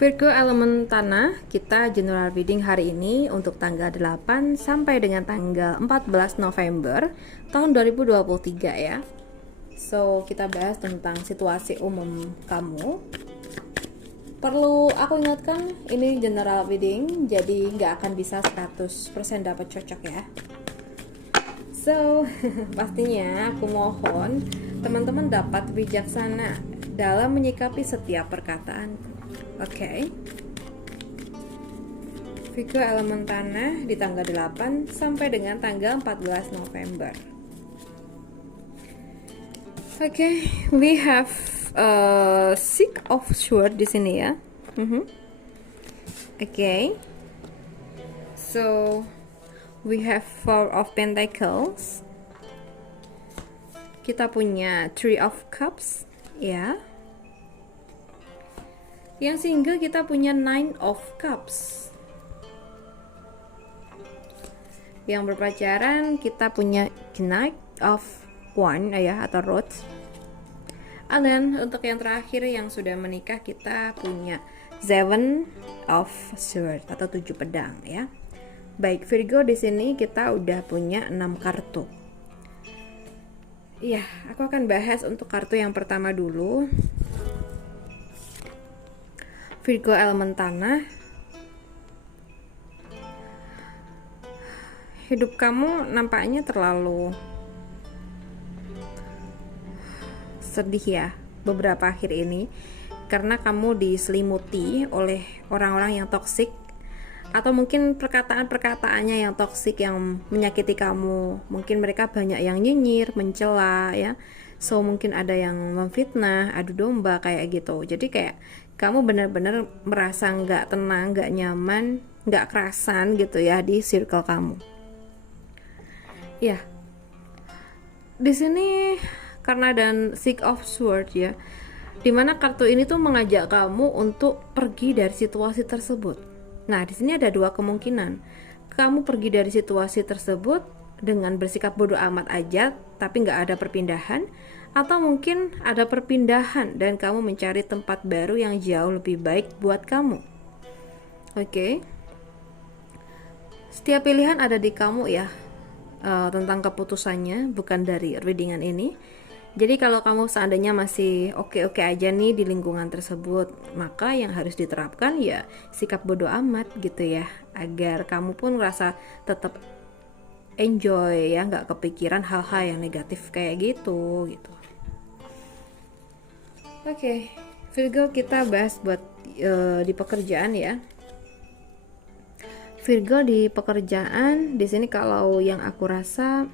Virgo elemen tanah, kita general reading hari ini untuk tanggal 8 sampai dengan tanggal 14 November tahun 2023 ya. So, kita bahas tentang situasi umum kamu. Perlu aku ingatkan, ini general reading, jadi nggak akan bisa 100% dapat cocok ya. So, pastinya aku mohon teman-teman dapat bijaksana dalam menyikapi setiap perkataanku. Oke. Virgo elemen tanah di tanggal 8 sampai dengan tanggal 14 November. Oke, we have Six of Swords di sini ya. Oke. So, we have Four of Pentacles. Kita punya Three of Cups, ya. Yang single kita punya Nine of Cups. Yang berpacaran kita punya Knight of Wands ya, atau Rods. Dan untuk yang terakhir yang sudah menikah kita punya Seven of Swords atau 7 pedang ya. Baik, Virgo di sini kita udah punya 6 kartu. Iya, aku akan bahas untuk kartu yang pertama dulu. Virgo elemen tanah. Hidup kamu nampaknya terlalu sedih ya beberapa akhir ini, karena kamu diselimuti oleh orang-orang yang toksik, atau mungkin perkataan-perkataannya yang toksik yang menyakiti kamu. Mungkin mereka banyak yang nyinyir, mencela ya. So mungkin ada yang memfitnah, adu domba kayak gitu. Jadi kayak kamu benar-benar merasa nggak tenang, nggak nyaman, nggak kerasan gitu ya di circle kamu. Ya, di sini karena dan Six of Swords ya, dimana kartu ini tuh mengajak kamu untuk pergi dari situasi tersebut. Nah, di sini ada dua kemungkinan. Kamu pergi dari situasi tersebut dengan bersikap bodoh amat aja, tapi nggak ada perpindahan. Atau mungkin ada perpindahan dan kamu mencari tempat baru yang jauh lebih baik buat kamu. Oke. Setiap pilihan ada di kamu ya, tentang keputusannya, bukan dari readingan ini. Jadi kalau kamu seandainya masih oke-oke aja nih di lingkungan tersebut, maka yang harus diterapkan ya sikap bodoh amat gitu ya, agar kamu pun merasa tetap enjoy ya, nggak kepikiran hal-hal yang negatif kayak gitu. Oke, Virgo, kita bahas buat di pekerjaan ya. Virgo di pekerjaan di sini kalau yang aku rasa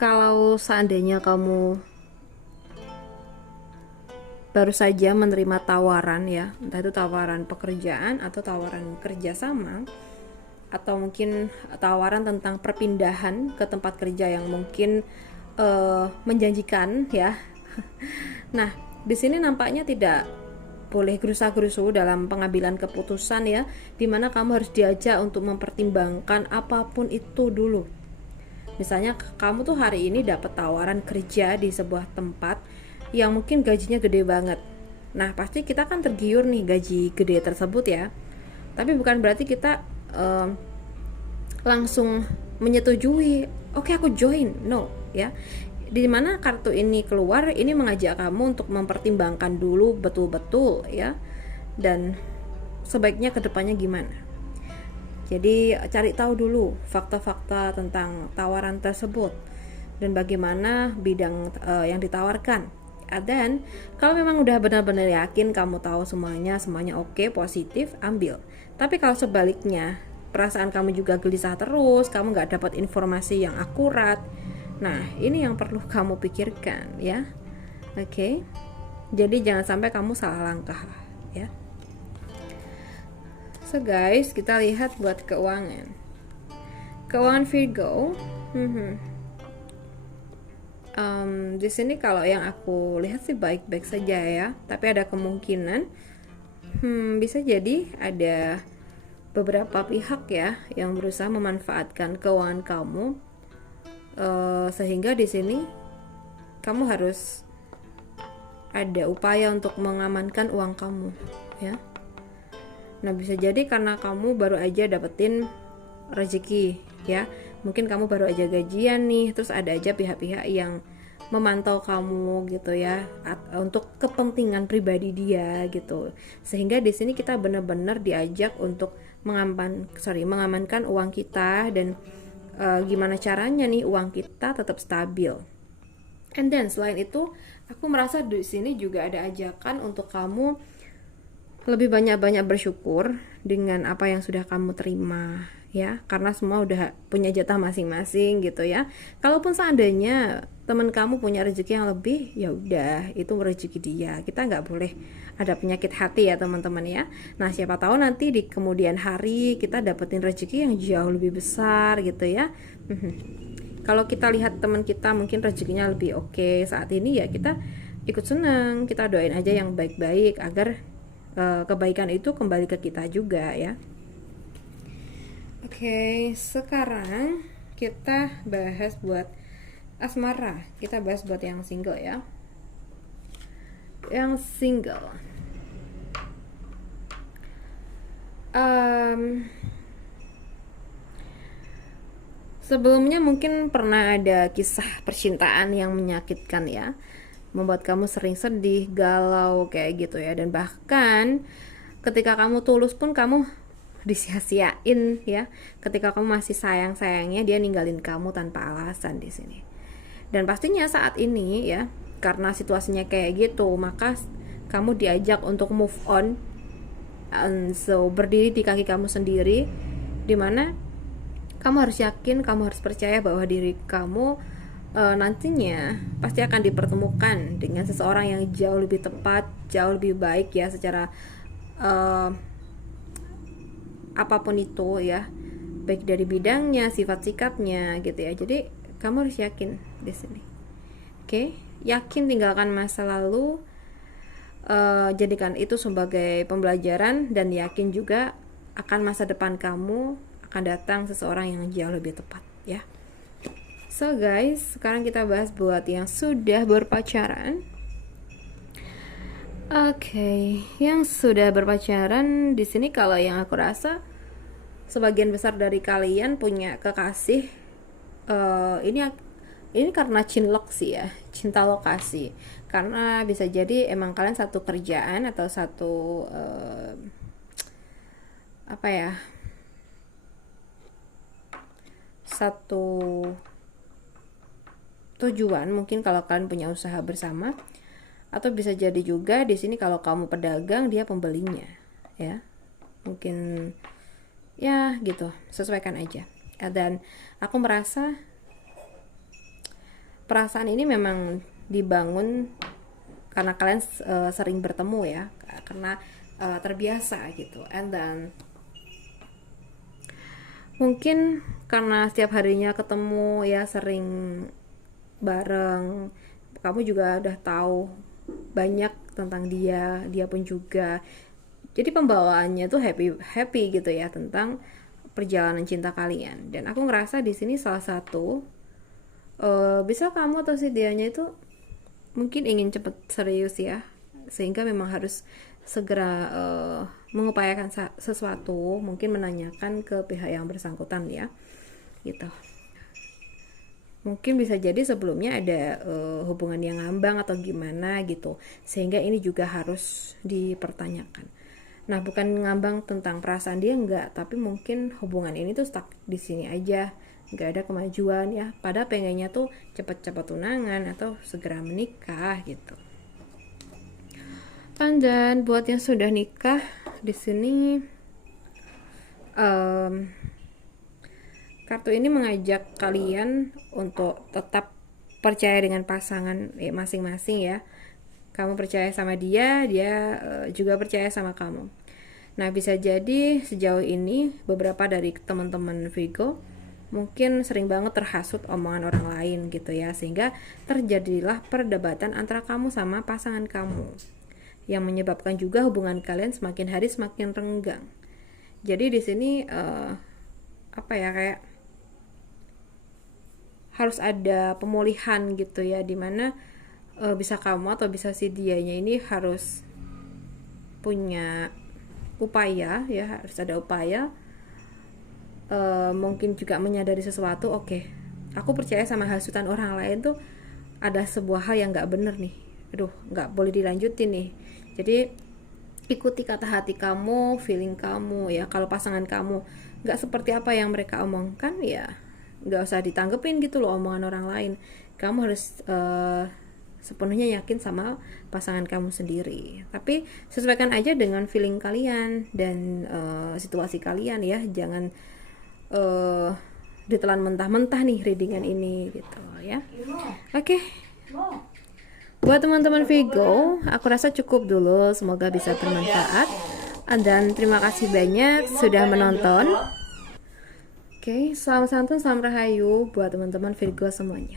kalau seandainya kamu baru saja menerima tawaran ya, entah itu tawaran pekerjaan atau tawaran kerjasama, atau mungkin tawaran tentang perpindahan ke tempat kerja yang mungkin menjanjikan ya. Nah, di sini nampaknya tidak boleh gerusa-gerusu dalam pengambilan keputusan ya, dimana kamu harus diajak untuk mempertimbangkan apapun itu dulu. Misalnya kamu tuh hari ini dapat tawaran kerja di sebuah tempat yang mungkin gajinya gede banget. Nah, pasti kita kan tergiur nih gaji gede tersebut ya. Tapi bukan berarti kita langsung menyetujui, oke, aku join, no ya. Dimana kartu ini keluar, ini mengajak kamu untuk mempertimbangkan dulu betul-betul ya, dan sebaiknya kedepannya gimana. Jadi cari tahu dulu fakta-fakta tentang tawaran tersebut dan bagaimana bidang yang ditawarkan. Dan kalau memang udah benar-benar yakin kamu tahu semuanya oke, positif, ambil. Tapi kalau sebaliknya, perasaan kamu juga gelisah terus, kamu nggak dapat informasi yang akurat, nah ini yang perlu kamu pikirkan ya. Oke. Jadi jangan sampai kamu salah langkah ya. So guys, kita lihat buat keuangan Virgo. Di sini kalau yang aku lihat sih baik-baik saja ya, tapi ada kemungkinan bisa jadi ada beberapa pihak ya yang berusaha memanfaatkan keuangan kamu, sehingga di sini kamu harus ada upaya untuk mengamankan uang kamu, ya. Nah, bisa jadi karena kamu baru aja dapetin rezeki, ya. Mungkin kamu baru aja gajian nih, terus ada aja pihak-pihak yang memantau kamu gitu ya, untuk kepentingan pribadi dia gitu. Sehingga di sini kita benar-benar diajak untuk mengamankan uang kita dan gimana caranya nih uang kita tetap stabil. And then selain itu, aku merasa di sini juga ada ajakan untuk kamu lebih banyak-banyak bersyukur dengan apa yang sudah kamu terima, ya, karena semua udah punya jatah masing-masing gitu ya. Kalaupun seandainya teman kamu punya rezeki yang lebih, ya udah, itu rezeki dia, kita nggak boleh ada penyakit hati ya teman-teman ya. Nah, siapa tahu nanti di kemudian hari kita dapetin rezeki yang jauh lebih besar gitu ya. Kalau kita lihat teman kita mungkin rezekinya lebih oke saat ini, ya kita ikut senang, kita doain aja yang baik-baik agar kebaikan itu kembali ke kita juga ya. Oke, sekarang kita bahas buat asmara. Kita bahas buat yang single ya. Yang single. Sebelumnya mungkin pernah ada kisah percintaan yang menyakitkan ya, membuat kamu sering sedih, galau kayak gitu ya, dan bahkan ketika kamu tulus pun kamu disia-siain ya. Ketika kamu masih sayang-sayangnya dia ninggalin kamu tanpa alasan di sini. Dan pastinya saat ini ya, karena situasinya kayak gitu, maka kamu diajak untuk move on, and so berdiri di kaki kamu sendiri, dimana kamu harus yakin, kamu harus percaya bahwa diri kamu nantinya pasti akan dipertemukan dengan seseorang yang jauh lebih tepat, jauh lebih baik ya secara apapun itu ya, baik dari bidangnya, sifat sikapnya gitu ya. Jadi kamu harus yakin di sini. Oke, yakin, tinggalkan masa lalu, jadikan itu sebagai pembelajaran, dan yakin juga akan masa depan kamu akan datang seseorang yang jauh lebih tepat ya. So guys, sekarang kita bahas buat yang sudah berpacaran. Oke, yang sudah berpacaran di sini, kalau yang aku rasa sebagian besar dari kalian punya kekasih. Ini karena cinlok sih ya, cinta lokasi. Karena bisa jadi emang kalian satu kerjaan atau satu satu tujuan, mungkin kalau kalian punya usaha bersama, atau bisa jadi juga di sini kalau kamu pedagang, dia pembelinya ya, mungkin ya gitu, sesuaikan aja. Dan aku merasa perasaan ini memang dibangun karena kalian sering bertemu ya, karena terbiasa gitu. And then mungkin karena setiap harinya ketemu ya, sering bareng, kamu juga udah tahu banyak tentang dia pun juga. Jadi pembawaannya tuh happy gitu ya tentang perjalanan cinta kalian. Dan aku ngerasa di sini salah satu bisa kamu atau si dianya itu mungkin ingin cepet serius ya, sehingga memang harus segera mengupayakan sesuatu, mungkin menanyakan ke pihak yang bersangkutan ya gitu. Mungkin bisa jadi sebelumnya ada hubungan yang ngambang atau gimana gitu, sehingga ini juga harus dipertanyakan. Nah, bukan ngambang tentang perasaan dia, enggak, tapi mungkin hubungan ini tuh stuck di sini aja, nggak ada kemajuan ya, padahal pengennya tuh cepet-cepet tunangan atau segera menikah gitu. Dan buat yang sudah nikah di sini, kartu ini mengajak kalian untuk tetap percaya dengan pasangan masing-masing ya. Kamu percaya sama dia, dia juga percaya sama kamu. Nah, bisa jadi sejauh ini beberapa dari teman-teman Virgo mungkin sering banget terhasut omongan orang lain gitu ya, sehingga terjadilah perdebatan antara kamu sama pasangan kamu, yang menyebabkan juga hubungan kalian semakin hari semakin renggang. Jadi di sini kayak harus ada pemulihan gitu ya, dimana bisa kamu atau bisa si dianya ini harus punya upaya ya, harus ada upaya, mungkin juga menyadari sesuatu. Oke, aku percaya sama hasutan orang lain tuh ada sebuah hal yang nggak bener nih, aduh nggak boleh dilanjutin nih. Jadi ikuti kata hati kamu, feeling kamu ya. Kalau pasangan kamu nggak seperti apa yang mereka omongkan, ya nggak usah ditanggepin gitu loh omongan orang lain. Kamu harus sepenuhnya yakin sama pasangan kamu sendiri. Tapi sesuaikan aja dengan feeling kalian dan situasi kalian ya. Jangan ditelan mentah-mentah nih readingan ini gitu ya. Oke. Buat teman-teman Virgo, aku rasa cukup dulu. Semoga bisa bermanfaat. Dan terima kasih banyak sudah menonton. Oke, salam santun, salam rahayu buat teman-teman Virgo semuanya.